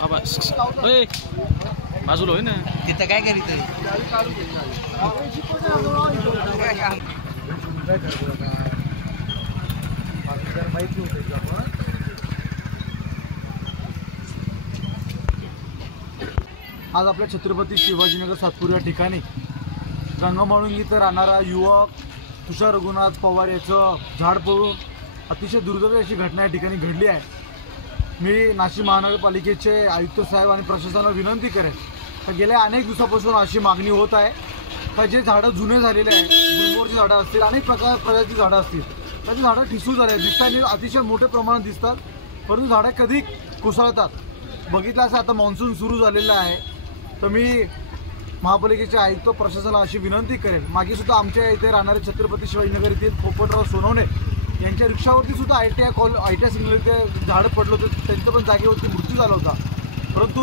बाबा बाजूला होय ना तिथं काय करीत आज आपल्या छत्रपती शिवाजीनगर सातपूर या ठिकाणी रंगमळूंगी इथं राहणारा युवक तुषार रघुनाथ पवार याचं झाड पडून अतिशय दुर्दैवी अशी घटना या ठिकाणी घडली आहे। मी नाशिक महानगरपालिकेचे आयुक्त साहेब आणि प्रशासनाला विनंती करेन तर गेल्या अनेक दिवसापासून अशी मागणी होत आहे का जे झाडं जुने झालेले आहेत, गुलमोहरची झाडं असतील, अनेक प्रकारची झाडं असतील, त्याची झाडं ठिसूळ झाले दिसताना अतिशय मोठ्या प्रमाणात दिसतात, परंतु झाडं कधी कोसळतात। बघितलं असं आता मान्सून सुरू झालेलं आहे तर मी महापालिकेचे आयुक्त प्रशासनाला अशी विनंती करेन, मागे सुद्धा आमच्या इथे राहणारे छत्रपती शिवाजीनगर येथील पोपटराव सोनवणे यांच्या रिक्षावरती सुद्धा आयटीआय सिग्नल इथे झाडं पडलं होतं, त्यांचं पण जागेवरती मृत्यू झाला होता। परंतु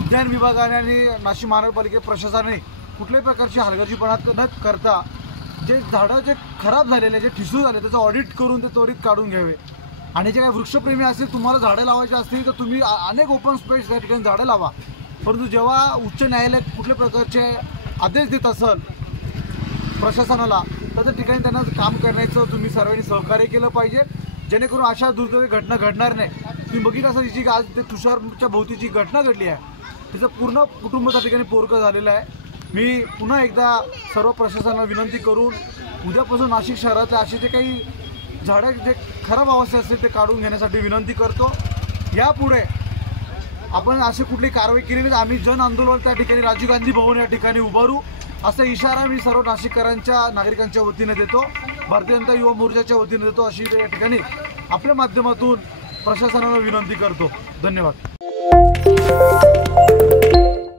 उद्यान विभागाने आणि नाशिक महानगरपालिका प्रशासनाने कुठल्याही प्रकारची हलगर्जीपणा न करता जे झाडं जे खराब झालेले जे ठिसूळ झाले त्याचं ऑडिट करून ते त्वरित काढून घ्यावे। आणि जे काही वृक्षप्रेमी असतील, तुम्हाला झाडं लावायची असतील तर तुम्ही अनेक ओपन स्पेस या ठिकाणी झाडं लावा, परंतु जेव्हा उच्च न्यायालय कुठल्या प्रकारचे आदेश देत असेल प्रशासनाला तर त्या ठिकाणी त्यांना काम करण्याचं तुम्ही सर्वांनी सहकार्य केलं पाहिजे, जेणेकरून अशा दुर्दैवी घटना घडणार नाही। तुम्ही बघितलं असं जी आज ते तुषारच्या भोवती जी घटना घडली आहे तिचं पूर्ण कुटुंब त्या ठिकाणी पोरकं झालेलं आहे। मी पुन्हा एकदा सर्व प्रशासनाला विनंती करून उद्यापासून नाशिक शहरातले असे जे काही झाडं जे खराब अवस्थेत असतील ते काढून घेण्यासाठी विनंती करतो। यापुढे आपण अशी कुठली कारवाई केली नाही, आम्ही जन आंदोलन त्या ठिकाणी राजीव गांधी भवन या ठिकाणी उभारू असा इशारा मी सर्व नाशिककरांच्या नागरिकांच्या वतीने देतो, भारतीय जनता युवा मोर्चाच्या वतीने देतो, अशी या ठिकाणी आपल्या माध्यमातून प्रशासनाला विनंती करतो। धन्यवाद।